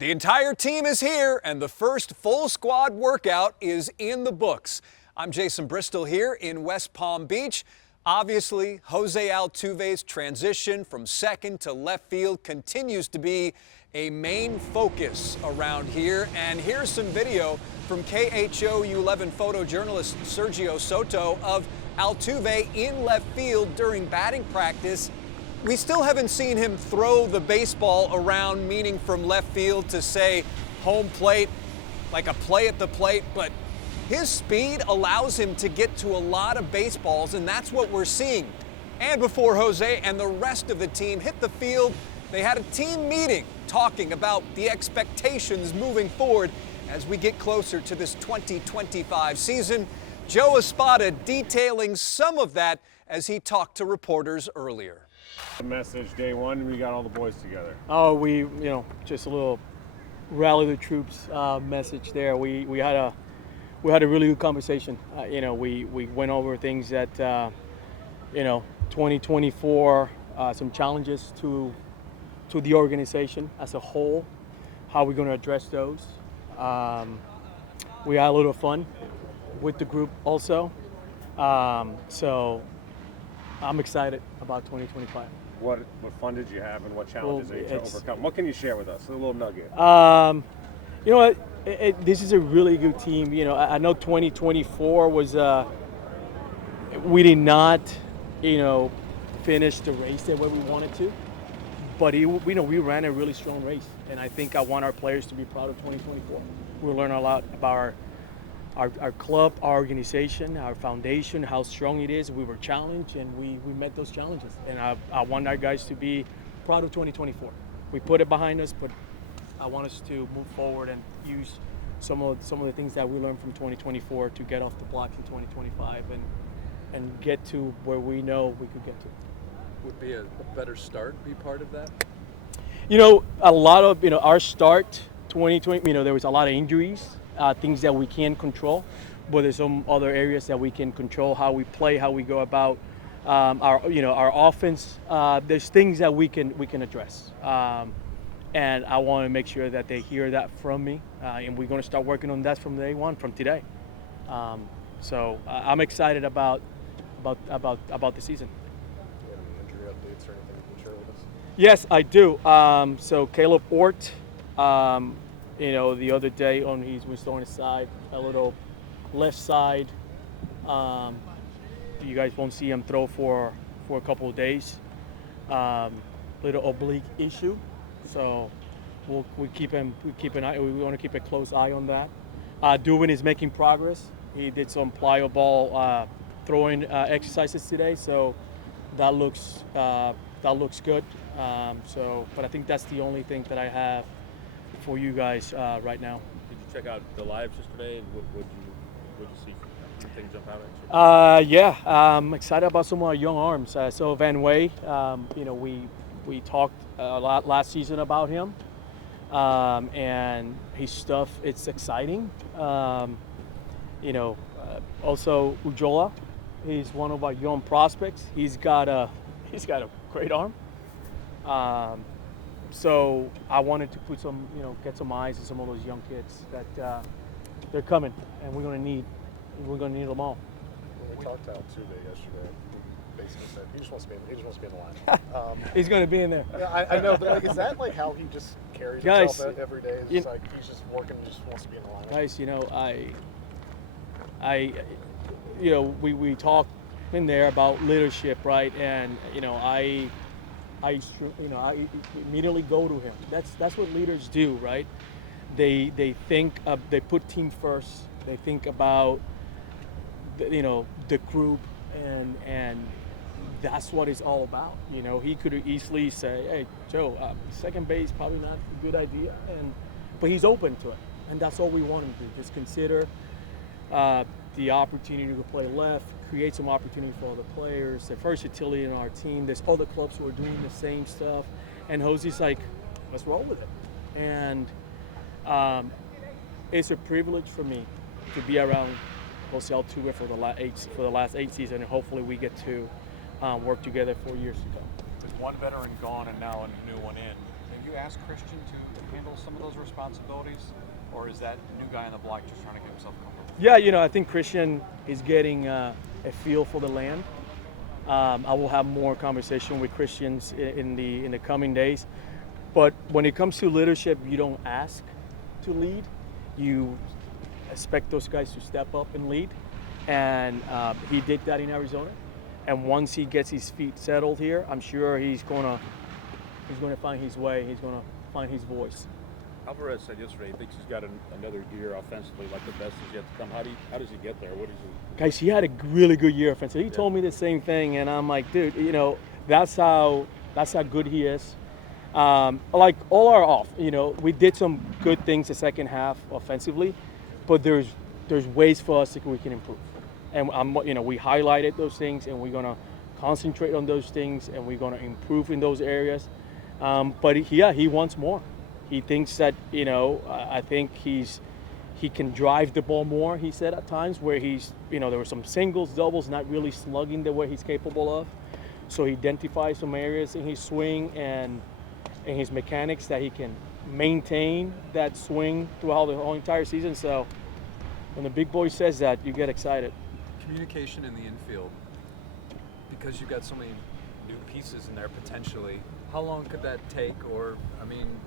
The entire team is here, and the first full squad workout is in the books. I'm Jason Bristol here in West Palm Beach. Obviously, Jose Altuve's transition from second to left field continues to be a main focus around here. And here's some video from KHOU 11 photojournalist Sergio Soto of Altuve in left field during batting practice. We still haven't seen him throw the baseball around, meaning from left field to, say, home plate, like a play at the plate, but his speed allows him to get to a lot of baseballs, and that's what we're seeing. And before Jose and the rest of the team hit the field, they had a team meeting talking about the expectations moving forward as we get closer to this 2025 season. Joe Espada detailing some of that as he talked to reporters earlier. The message day one, we got all the boys together. Oh, just a little rally the troops message there. We had a really good conversation. We went over things that 2024, some challenges to the organization as a whole, how we're going to address those. We had a little fun with the group also. So I'm excited about 2025. What fun did you have, and what challenges are you to overcome? What can you share with us? A little nugget. You know what? This is a really good team. I know 2024 was we did not, finish the race the way we wanted to, but we ran a really strong race, and I think I want our players to be proud of 2024. We learned a lot about our club, our organization, our foundation, how strong it is. We were challenged, and we met those challenges. And I want our guys to be proud of 2024. We put it behind us, but I want us to move forward and use some of the things that we learned from 2024 to get off the blocks in 2025 and get to where we know we could get to. Would be a better start be part of that? A lot of our start 2020. There was a lot of injuries. Things that we can't control, but there's some other areas that we can control, how we play, how we go about our offense. There's things that we can address, and I want to make sure that they hear that from me, and we're going to start working on that from day one, from today. So I'm excited about the season. Do you have any injury updates or anything you can share with us? Yes, I do. So Caleb Ort. The other day he was on his side, a little left side. You guys won't see him throw for a couple of days. Little oblique issue, so we keep an eye. We want to keep a close eye on that. Dubin is making progress. He did some plyo ball throwing exercises today, so that looks good. But I think that's the only thing that I have for you guys right now. Did you check out the lives yesterday? And what you see? Anything jump out at you? Yeah, I'm excited about some of our young arms. So Van Way, we talked a lot last season about him, and his stuff. It's exciting. Also Ujola, he's one of our young prospects. He's got a great arm. So I wanted to put some, get some eyes on some of those young kids that they're coming, and we're going to need them all. When we talked to Altuve yesterday, he basically said he just wants to be in the line. He's going to be in there. Yeah, I know, but is that how he just carries himself every day? It's just he's just working, just wants to be in the line. Guys, we talked in there about leadership, right? And I immediately go to him. That's what leaders do, right? They they put team first. They think about the group, and that's what it's all about. He could easily say, "Hey, Joe, second base probably not a good idea," but he's open to it, and that's all we want him to do. Just consider the opportunity to play left. Create some opportunity for other players. The versatility in our team. There's other clubs who are doing the same stuff, and Jose's like, let's roll with it. And it's a privilege for me to be around Jose Altuve for the last eight seasons, and hopefully we get to work together for years to come. With one veteran gone and now a new one in, you ask Christian to handle some of those responsibilities, or is that new guy on the block just trying to get himself comfortable? Yeah, I think Christian is getting a feel for the land. I will have more conversation with Christians in the coming days. But when it comes to leadership, you don't ask to lead. You expect those guys to step up and lead. And he did that in Arizona. And once he gets his feet settled here, I'm sure he's gonna find his way. He's gonna find his voice. Alvarez said yesterday he thinks he's got another year offensively, like the best is yet to come. How does he get there? What is he? Guys, he had a really good year offensively. He told me the same thing, and I'm like, dude, that's how good he is. Like all our off, we did some good things the second half offensively, but there's ways for us we can improve, and we highlighted those things, and we're gonna concentrate on those things, and we're gonna improve in those areas. But he wants more. He thinks that I think he can drive the ball more. He said at times where there were some singles, doubles, not really slugging the way he's capable of. So he identifies some areas in his swing and his mechanics that he can maintain that swing throughout the whole entire season. So when the big boy says that, you get excited. Communication in the infield, because you've got so many new pieces in there potentially, how long could that take? Or,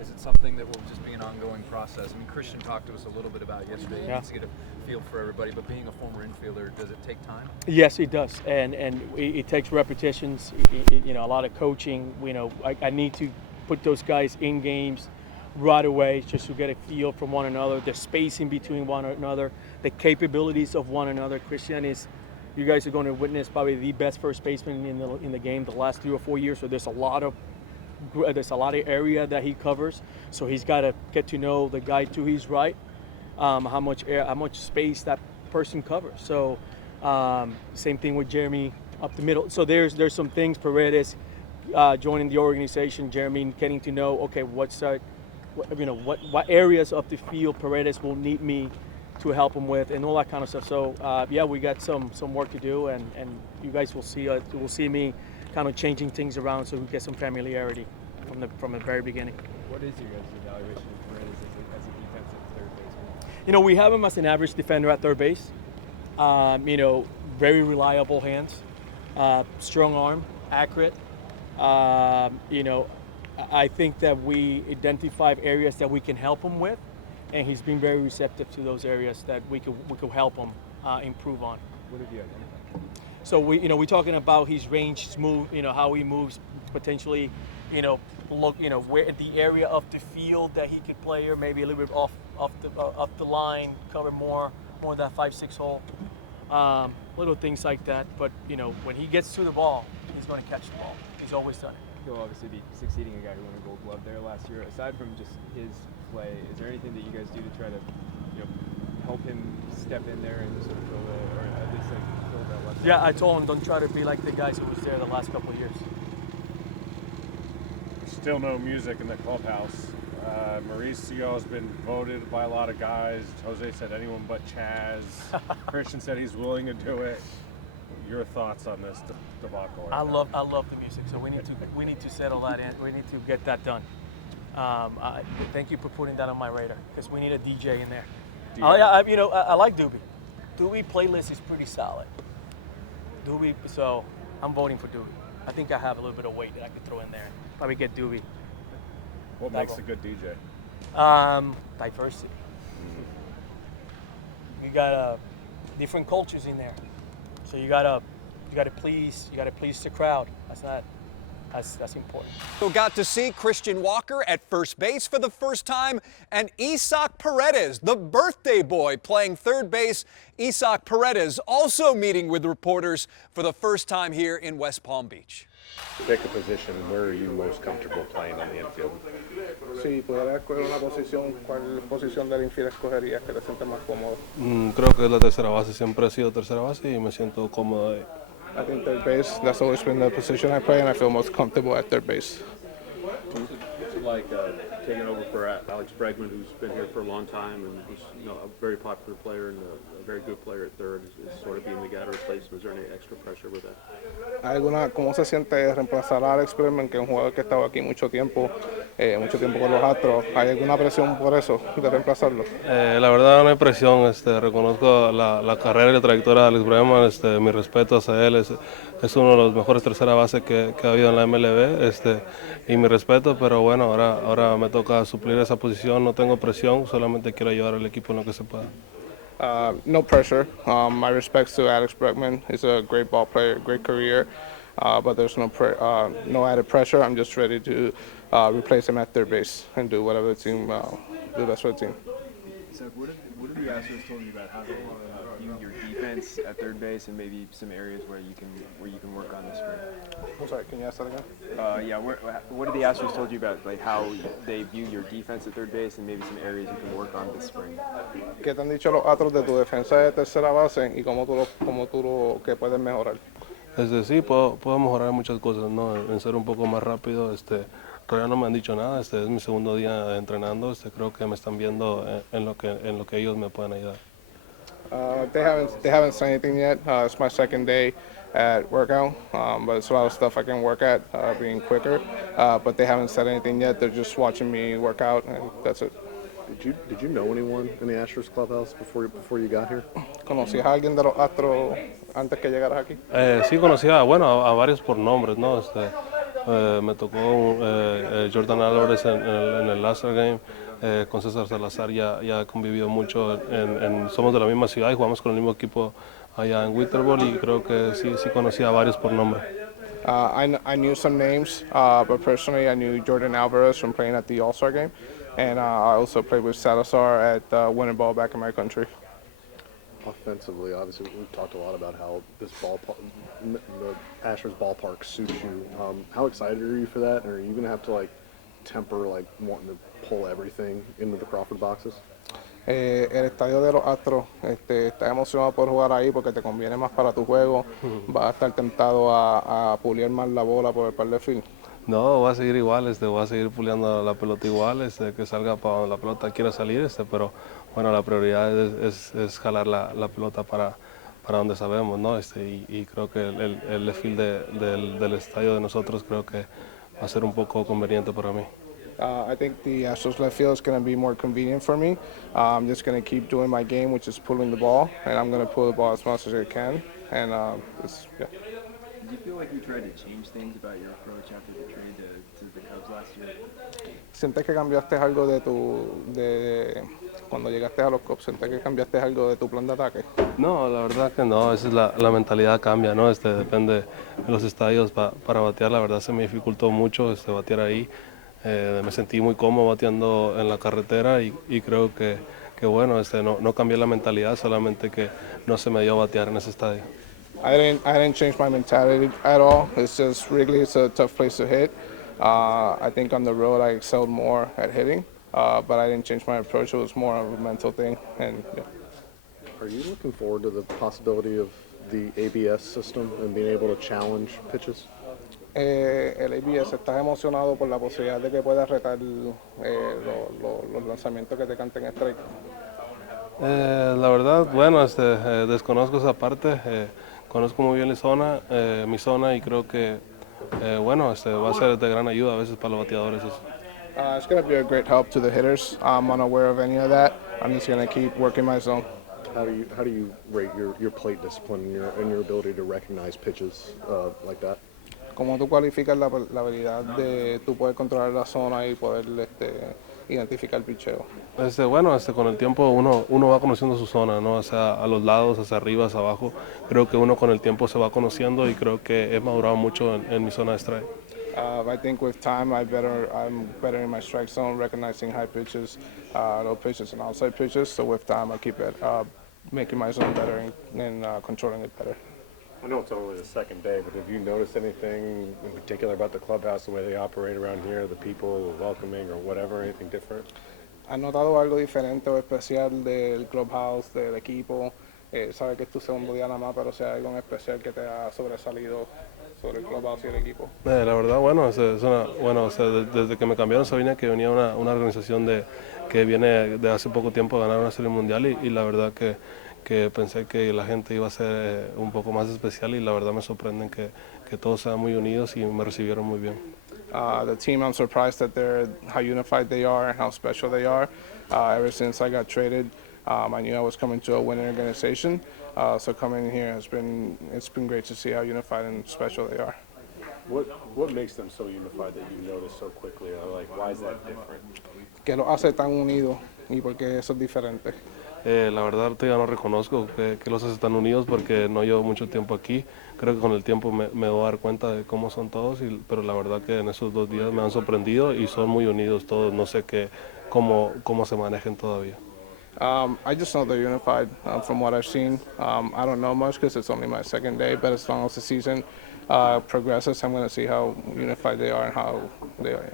is it something that will just be an ongoing process? Christian talked to us a little bit about it yesterday. He needs to get a feel for everybody, but being a former infielder, does it take time? Yes, it does, and it takes repetitions, a lot of coaching. I need to put those guys in games right away just to get a feel from one another, the spacing between one another, the capabilities of one another. Christian you guys are going to witness probably the best first baseman in the game the last 3 or 4 years. So there's a lot of area that he covers. So he's got to get to know the guy to his right, how much space that person covers. So same thing with Jeremy up the middle. So there's some things. Paredes joining the organization, Jeremy getting to know, okay, what areas of the field Paredes will need me to help him with, and all that kind of stuff. So we got some work to do, and you guys will see me kind of changing things around so we get some familiarity from the very beginning. What is your guys' evaluation of Paredes as a defensive third baseman? We have him as an average defender at third base. Very reliable hands, strong arm, accurate. I think that we identified areas that we can help him with, and he's been very receptive to those areas that we could help him improve on. What have you identified? So we're talking about his range, smooth, how he moves, potentially, where the area of the field that he could play, or maybe a little bit off the line, cover more of that 5-6 hole, little things like that. But when he gets to the ball, he's going to catch the ball. He's always done it. He'll obviously be succeeding a guy who won a Gold Glove there last year. Aside from just his play, is there anything that you guys do to try to help him step in there and sort of fill or at least fill that left? Yeah, I told him don't try to be like the guys who was there the last couple of years. Still no music in the clubhouse. Mauricio has been voted by a lot of guys. Jose said anyone but Chaz. Christian said he's willing to do it. Your thoughts on this debacle? I love the music, so we need to settle that in. We need to get that done. Thank you for putting that on my radar, because we need a DJ in there. I like Doobie. Doobie playlist is pretty solid. Doobie, so I'm voting for Doobie. I think I have a little bit of weight that I could throw in there. Probably get Doobie. What makes a good DJ? Diversity. You got different cultures in there, so you gotta please the crowd. That's important. So got to see Christian Walker at first base for the first time, and Isaac Paredes, the birthday boy, playing third base. Isaac Paredes also meeting with reporters for the first time here in West Palm Beach. Pick a position. Where are you most comfortable playing on the infield? Si pudiera escoger una posición, ¿cuál posición del infield escogerías que te sientes más cómodo? Creo que la tercera base, siempre he sido tercera base y me siento cómodo ahí. I think third base, that's always been the position I play, and I feel most comfortable at third base. it like taking over for Alex Bregman, who's been here for a long time and was a very popular player and a very good player at third, is sort of being the guy to replace him? Is there any extra pressure with that? ¿Cómo se siente reemplazar a Alex Bregman, que es un jugador que estaba aquí mucho tiempo con los Astros? ¿Hay alguna presión por eso, de reemplazarlo? La verdad no hay presión, reconozco la carrera y la trayectoria de Alex Bregman, mi respeto hacia él, es uno de los mejores tercera base que ha habido en la MLB, y mi respeto, pero bueno, ahora me toca suplir esa posición, no tengo presión, solamente quiero ayudar al equipo en lo que se pueda. No pressure. My respects to Alex Bregman. He's a great ball player, great career, but there's no added pressure. I'm just ready to replace him at third base and do whatever the team do best for the team. So what have the Astros told you about how they view your defense at third base and maybe some areas where you can work on this spring? I'm sorry, can you ask that again? Yeah, what have the Astros told you about how they view your defense at third base and maybe some areas you can work on this spring? ¿Qué te han dicho los Astros de tu defensa de tercera base y cómo tú lo que puedes mejorar? Sí, puedo mejorar muchas cosas, ¿no? En ser un poco más rápido, todavía no me han dicho nada, es mi segundo día entrenando, creo que me están viendo en lo que ellos me pueden ayudar. They haven't said anything yet. It's my second day at workout, but it's a lot of stuff I can work at, being quicker. But they haven't said anything yet. They're just watching me work out, and that's it. Did you know anyone in the Astros clubhouse before you got here? ¿Conocías a alguien de los Astros antes que llegaras aquí? Sí, conocía, bueno, a varios por nombres, ¿no? Me tocó Jordan Álvarez en el All-Star Game. Con César Salazar ya he convivido mucho, somos de la misma ciudad y jugamos con el mismo equipo allá en Winterball y creo que sí conocía a varios por nombre. I knew some names, but personally I knew Jordan Alvarez from playing at the All-Star Game, and I also played with Salazar at Winterball back in my country. Offensively, obviously, we've talked a lot about how this ballpark, the Astros ballpark suits you. How excited are you for that? Or are you going to have to temper wanting to pull everything into the Crawford boxes? El estadio de los Astros, estás emocionado por jugar ahí porque te conviene más para tu juego. Vas a estar tentado a pulir más la bola por el par de field. No, voy a seguir igual, voy a seguir puliendo la pelota igual, que salga para donde la pelota quiera salir, pero bueno, la prioridad es jalar la pelota para donde sabemos, ¿no? Y creo que el left field del estadio de nosotros creo que va a ser un poco conveniente para mí. I think the Astros left field is going to be more convenient for me. I'm just going to keep doing my game, which is pulling the ball, and I'm going to pull the ball as much as I can. And yeah. Do you feel like you tried to change things about your approach after the trade to the Cubs last year? ¿Sientes que cambiaste algo cuando llegaste a los Cubs? ¿Sientes que cambiaste algo de tu plan de ataque? No, la verdad que no, esa es la mentalidad cambia, ¿no? Depende de los estadios para batear, la verdad se me dificultó mucho batear ahí. Me sentí muy cómodo bateando en la carretera y creo que bueno, no cambié la mentalidad, solamente que no se me dio batear en ese estadio. I didn't change my mentality at all. It's just Wrigley is a tough place to hit. I think on the road I excelled more at hitting, but I didn't change my approach. It was more of a mental thing. And yeah. Are you looking forward to the possibility of the ABS system and being able to challenge pitches? El ABS, ¿estás emocionado por la posibilidad de que puedas retar los lanzamientos que te canten strike? La verdad, bueno, desconozco esa parte. Conozco muy bien mi zona y creo que bueno, va a ser de gran ayuda a veces para los bateadores. It's going to be a great help to the hitters. I'm unaware of any of that. I'm just going to keep working my zone. How do you rate your plate discipline and your ability to recognize pitches like that? ¿Cómo tú cualificas la habilidad de tú poder controlar la zona y poder identificar el picheo? Bueno, con el tiempo uno va conociendo su zona, ¿no? O sea, a los lados, hacia arriba, hacia abajo. Creo que uno con el tiempo se va conociendo y creo que he madurado mucho en mi zona de strike. I think with time I'm better in my strike zone, recognizing high pitches, low pitches, and outside pitches. So with time I keep making my zone better and controlling it better. I know it's only the second day, but have you noticed anything in particular about the clubhouse, the way they operate around here, the people, the welcoming, or whatever, anything different? ¿Has notado algo diferente o especial del clubhouse, del equipo, saber que es tu segundo día nada más, pero sea algo en especial que te ha sobresalido sobre el clubhouse y el equipo. La verdad, bueno, bueno, o sea, desde que me cambiaron sabía que venía una organización que viene de hace poco tiempo a ganar una serie mundial y la verdad que pensé que la gente iba a ser un poco más especial y la verdad me sorprenden que todos sean muy unidos y me recibieron muy bien. The team, I'm surprised that how unified they are and how special they are. Ever since I got traded, I knew I was coming to a winning organization. So coming here it's been great to see how unified and special they are. What makes them so unified that you notice so quickly? Or like, why is that different? Que los hace tan unidos y porque eso es diferente. La verdad todavía no reconozco que los hace tan unidos porque no llevo mucho tiempo aquí. Creo que con el tiempo me voy a dar cuenta de cómo son todos, pero la verdad que en esos 2 días me han sorprendido y son muy unidos todos. No sé cómo se manejen todavía. I just know they're unified from what I've seen. I don't know much because it's only my second day, but as long as the season progresses, I'm going to see how unified they are and how they are.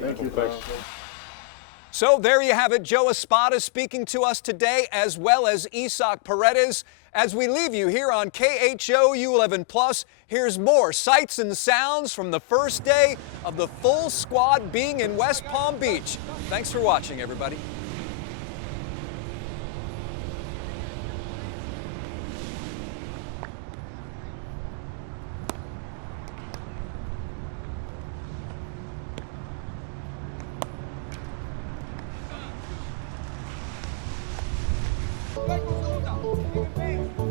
Thank you. Thanks. So there you have it. Joe Espada speaking to us today, as well as Eloy Paredes. As we leave you here on KHO U11+, here's more sights and sounds from the first day of the full squad being in West Palm Beach. Thanks for watching, everybody. Venga, segunda.